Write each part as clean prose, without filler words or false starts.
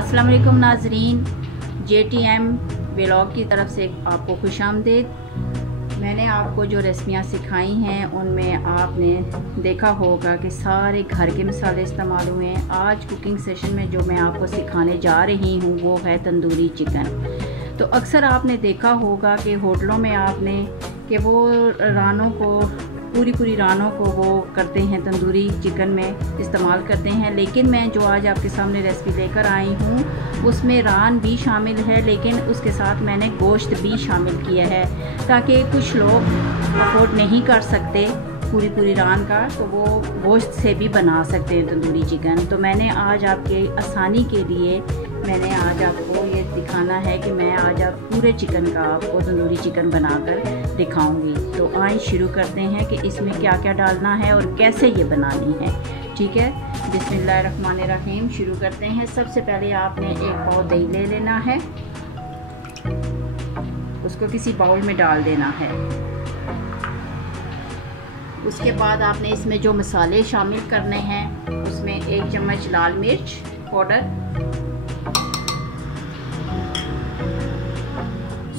अस्सलाम वालेकुम नाजरीन, JTM व्लॉग की तरफ से आपको खुशामदीद। मैंने आपको जो रेसिपियाँ सिखाई हैं उनमें आपने देखा होगा कि सारे घर के मसाले इस्तेमाल हुए हैं। आज कुकिंग सेशन में जो मैं आपको सिखाने जा रही हूँ वो है तंदूरी चिकन। तो अक्सर आपने देखा होगा कि होटलों में आपने कि वो रानों को पूरी रानों को वो करते हैं, तंदूरी चिकन में इस्तेमाल करते हैं। लेकिन मैं जो आज आपके सामने रेसिपी लेकर आई हूँ उसमें रान भी शामिल है, लेकिन उसके साथ मैंने गोश्त भी शामिल किया है ताकि कुछ लोग अफोर्ड नहीं कर सकते पूरी रान का, तो वो गोश्त से भी बना सकते हैं तंदूरी चिकन। तो मैंने आज आपके आसानी के लिए मैंने आज आपको ये दिखाना है कि मैं आज आप पूरे चिकन का आपको तंदूरी चिकन बनाकर दिखाऊंगी। तो आइए शुरू करते हैं कि इसमें क्या क्या डालना है और कैसे ये बनानी है। ठीक है, बिस्मिल्लाहिर्रहमानिर्रहीम शुरू करते हैं। सबसे पहले आपने एक पाव दही ले लेना है, उसको किसी बाउल में डाल देना है। उसके बाद आपने इसमें जो मसाले शामिल करने हैं उसमें 1 चम्मच लाल मिर्च पाउडर,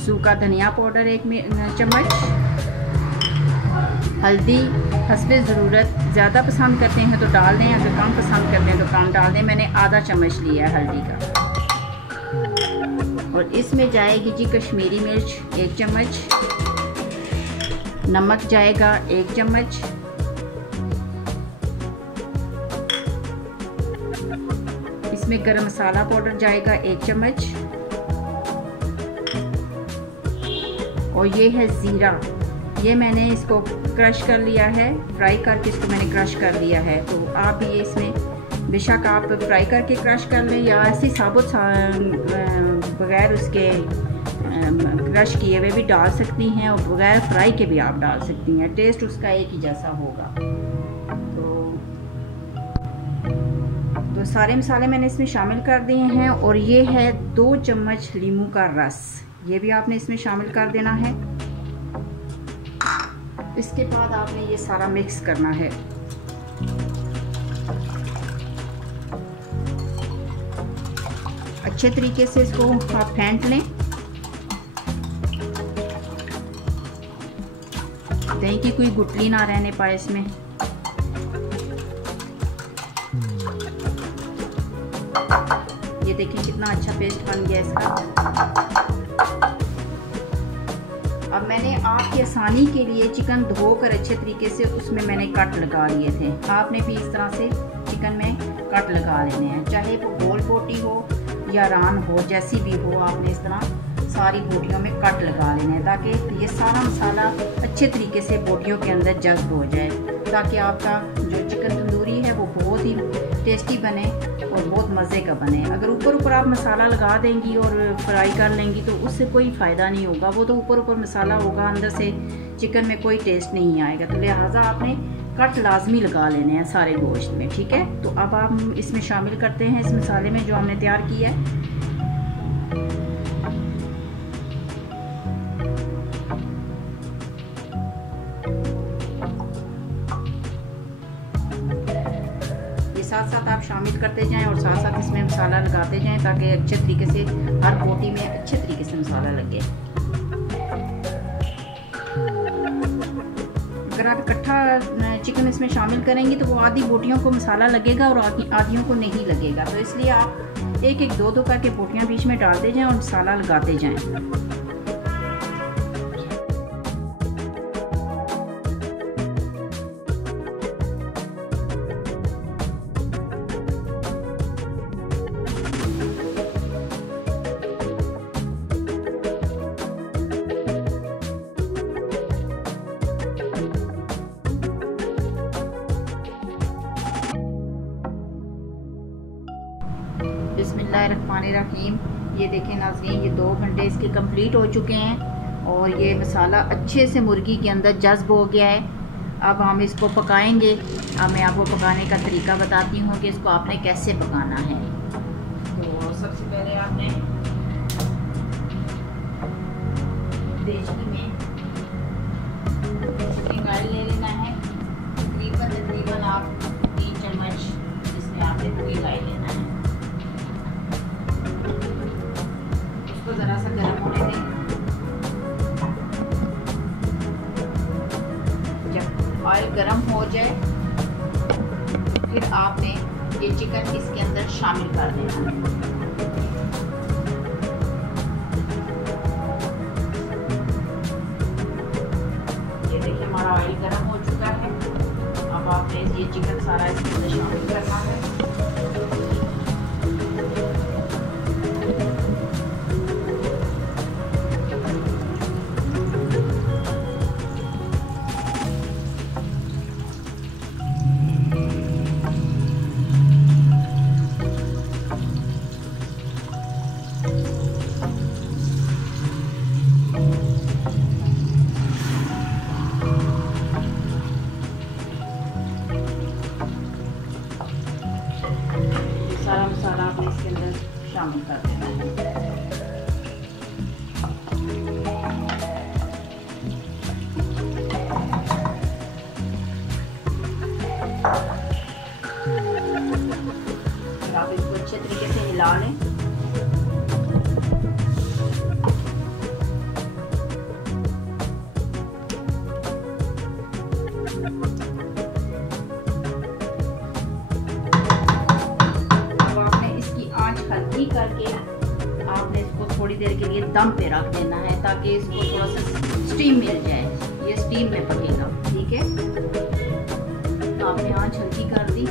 सूखा धनिया पाउडर 1 चम्मच, हल्दी हस्बे ज़रूरत, ज़्यादा पसंद करते हैं तो डाल दें, अगर कम पसंद करते हैं तो कम डाल दें। मैंने आधा चम्मच लिया है हल्दी का। और इसमें जाएगी जी कश्मीरी मिर्च 1 चम्मच, नमक जाएगा 1 चम्मच, इसमें गरम मसाला पाउडर जाएगा 1 चम्मच, और ये है ज़ीरा। ये मैंने इसको क्रश कर लिया है, फ्राई करके इसको मैंने क्रश कर लिया है। तो आप भी इसमें बेशक आप फ्राई करके क्रश कर लें या ऐसे साबुत बगैर उसके क्रश किए हुए भी डाल सकती हैं, और बगैर फ्राई के भी आप डाल सकती हैं। टेस्ट उसका एक ही जैसा होगा। तो सारे मसाले मैंने इसमें शामिल कर दिए हैं। और ये है 2 चम्मच लीमू का रस, ये भी आपने इसमें शामिल कर देना है। इसके बाद आपने ये सारा मिक्स करना है। अच्छे तरीके से इसको आप फेंट लें, दही की कोई गुठली ना रहने पाए इसमें। ये देखिए कितना अच्छा पेस्ट बन गया इसका। अब मैंने आपकी आसानी के लिए चिकन धोकर अच्छे तरीके से उसमें मैंने कट लगा लिए थे। आपने भी इस तरह से चिकन में कट लगा लेने हैं, चाहे वो गोल बोटी हो या रान हो, जैसी भी हो। आपने इस तरह सारी बोटियों में कट लगा लेने हैं ताकि ये सारा मसाला अच्छे तरीके से बोटियों के अंदर जज्ब हो जाए, ताकि आपका जो चिकन तंदूरी है वो बहुत ही टेस्टी बने और बहुत मज़े का बने। अगर ऊपर आप मसाला लगा देंगी और फ्राई कर लेंगी तो उससे कोई फ़ायदा नहीं होगा। वो तो ऊपर मसाला होगा, अंदर से चिकन में कोई टेस्ट नहीं आएगा। तो लिहाजा आपने कट लाजमी लगा लेने हैं सारे गोश्त में। ठीक है, तो अब आप इसमें शामिल करते हैं इस मसाले में जो हमने तैयार किया है। साथ आप शामिल करते जाएं और साथ इसमें मसाला लगाते जाएं ताकि अच्छे तरीके से हर बोटी में अच्छे तरीके से मसाला लगे। अगर आप इकट्ठा चिकन इसमें शामिल करेंगी तो वो आधी बोटियों को मसाला लगेगा और आधियों को नहीं लगेगा। तो इसलिए आप 1-1, 2-2 करके बोटियां बीच में डालते जाएं और मसाला लगाते जाएं। बिस्मिल्लाहिर्रहमानिर्रहीम। ये देखें नाज़रीन, ये 2 घंटे इसके कंप्लीट हो चुके हैं और ये मसाला अच्छे से मुर्गी के अंदर जज्ब हो गया है। अब हम इसको पकाएंगे। अब मैं आपको पकाने का तरीका बताती हूँ कि इसको आपने कैसे पकाना है। तो सबसे पहले आपने देचकी में कुकिंग ऑयल ले लेना है। तकरीबन आप 3 चम्मच इसमें आपने कुकिंग ऑयल लेना है। जाए फिर आपने ये चिकन इसके अंदर शामिल कर देना है। ये देखिए हमारा ऑयल गर्म हो चुका है। अब आपने ये चिकन सारा इसके अंदर शामिल करना है। सारा मसाला आपने इसके अंदर शामिल कर देना है। फिर आप इसको अच्छे तरीके से हिला लें। करके आपने इसको थोड़ी देर के लिए दम पे रख देना है ताकि इसको थोड़ा सा स्टीम मिल जाए। ये स्टीम में पकेगा, ठीक है। तो आपने आंच हल्की कर दी।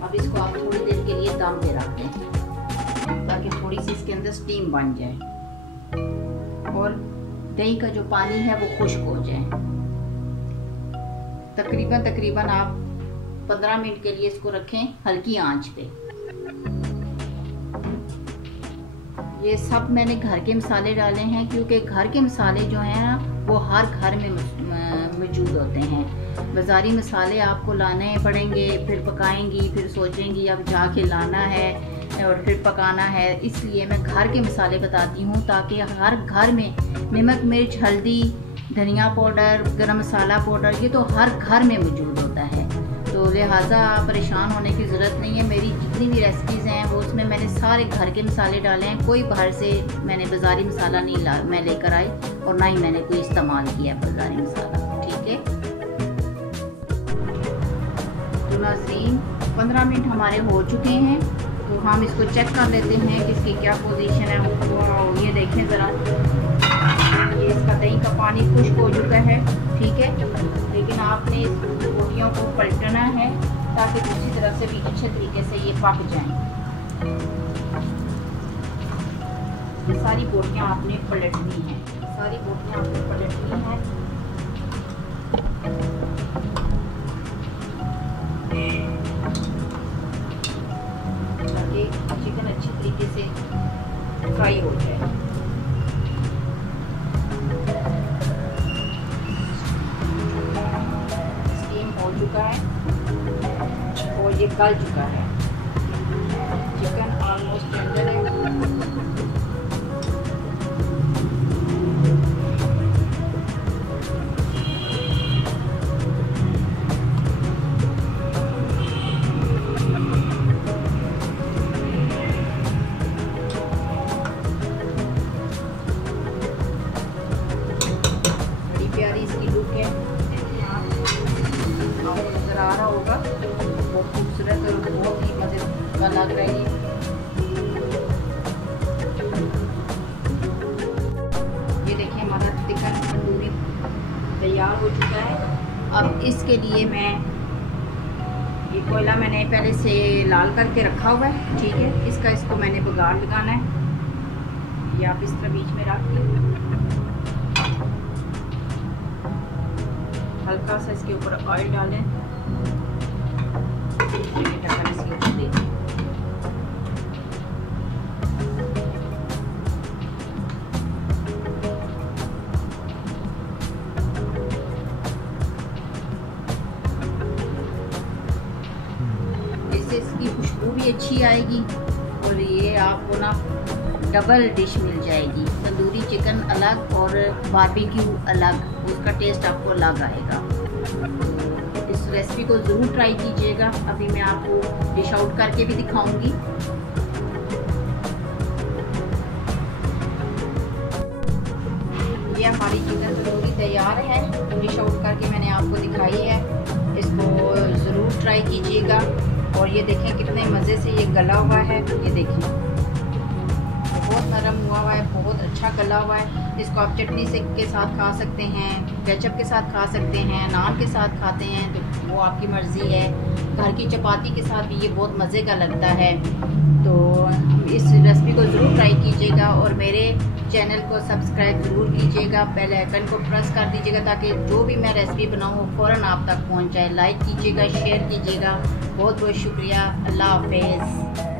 अब इसको आप थोड़ी देर के लिए दम पे रख दें ताकि थोड़ी सी इसके अंदर स्टीम बन जाए और दही का जो पानी है वो खुश्क हो जाए। तकरीबन आप 15 मिनट के लिए इसको रखें हल्की आंच पे। ये सब मैंने घर के मसाले डाले हैं क्योंकि घर के मसाले जो हैं वो हर घर में मौजूद होते हैं। बाज़ारी मसाले आपको लाने पड़ेंगे, फिर पकाएंगी, फिर सोचेंगी अब जाके लाना है और फिर पकाना है। इसलिए मैं घर के मसाले बताती हूँ ताकि हर घर में नमक, मिर्च, हल्दी, धनिया पाउडर, गरम मसाला पाउडर ये तो हर घर में मौजूद होता है। तो लिहाजा परेशान होने की ज़रूरत नहीं है। मेरी जितनी भी रेसिपीज़ हैं वो उसमें मैंने सारे घर के मसाले डाले हैं। कोई बाहर से मैंने बाज़ारी मसाला नहीं मैं लेकर आई और ना ही मैंने कोई इस्तेमाल किया बाज़ारी मसाला, ठीक है। तो नाज़रीन 15 मिनट हमारे हो चुके हैं। तो हम इसको चेक कर लेते हैं कि इसकी क्या पोजीशन है। ये देखें ज़रा, ये इसका दही का पानी खुश्क हो चुका है, ठीक है। लेकिन आपने इस बोटियों को पलटना है ताकि दूसरी तरफ से भी अच्छे तरीके से ये पक जाएं। ये सारी बोटियां आपने पलटनी है, सारी बोटियां आपने पलटनी है। ताकि चिकन अच्छी तरीके से फ्राई हो जाए। चुका है और ये गल चुका है। चिकन ऑलमोस्ट टेंडर है। बड़ी प्यारी इसकी लुक है, नजर आ रहा होगा। बहुत खूबसूरत और बहुत ही मजे का लग रहा है। ये देखिए हमारा चिकन तंदूरी तैयार हो चुका है। अब इसके लिए मैं ये कोयला मैंने पहले से लाल करके रखा हुआ है, ठीक है। इसको मैंने बघार लगाना है। ये आप इस तरह बीच में रख के हल्का सा इसके ऊपर ऑयल डालें। ढक्कन इसके ऊपर दे दें। इससे इसकी खुशबू भी अच्छी आएगी और ये आपको ना डबल डिश मिल जाएगी। तंदूरी चिकन अलग और बारबेक्यू अलग, उसका टेस्ट आपको अलग आएगा। इस रेसिपी को ज़रूर ट्राई कीजिएगा। अभी मैं आपको डिश आउट करके भी दिखाऊंगी। ये ये हमारी चिकन तंदूरी तैयार है, डिश आउट करके मैंने आपको दिखाई है। इसको ज़रूर ट्राई कीजिएगा। और ये देखें कितने मज़े से ये गला हुआ है, ये देखें बहुत नरम हुआ है, बहुत अच्छा गला हुआ है। इसको आप चटनी से के साथ खा सकते हैं, केचप के साथ खा सकते हैं, नान के साथ खाते हैं तो वो आपकी मर्ज़ी है। घर की चपाती के साथ भी ये बहुत मज़े का लगता है। तो इस रेसिपी को ज़रूर ट्राई कीजिएगा और मेरे चैनल को सब्सक्राइब ज़रूर कीजिएगा, बेल आइकन को प्रेस कर दीजिएगा ताकि जो भी मैं रेसिपी बनाऊँ वो फ़ौरन आप तक पहुँच जाए। लाइक कीजिएगा, शेयर कीजिएगा। बहुत बहुत शुक्रिया। अल्लाह हाफ़िज़।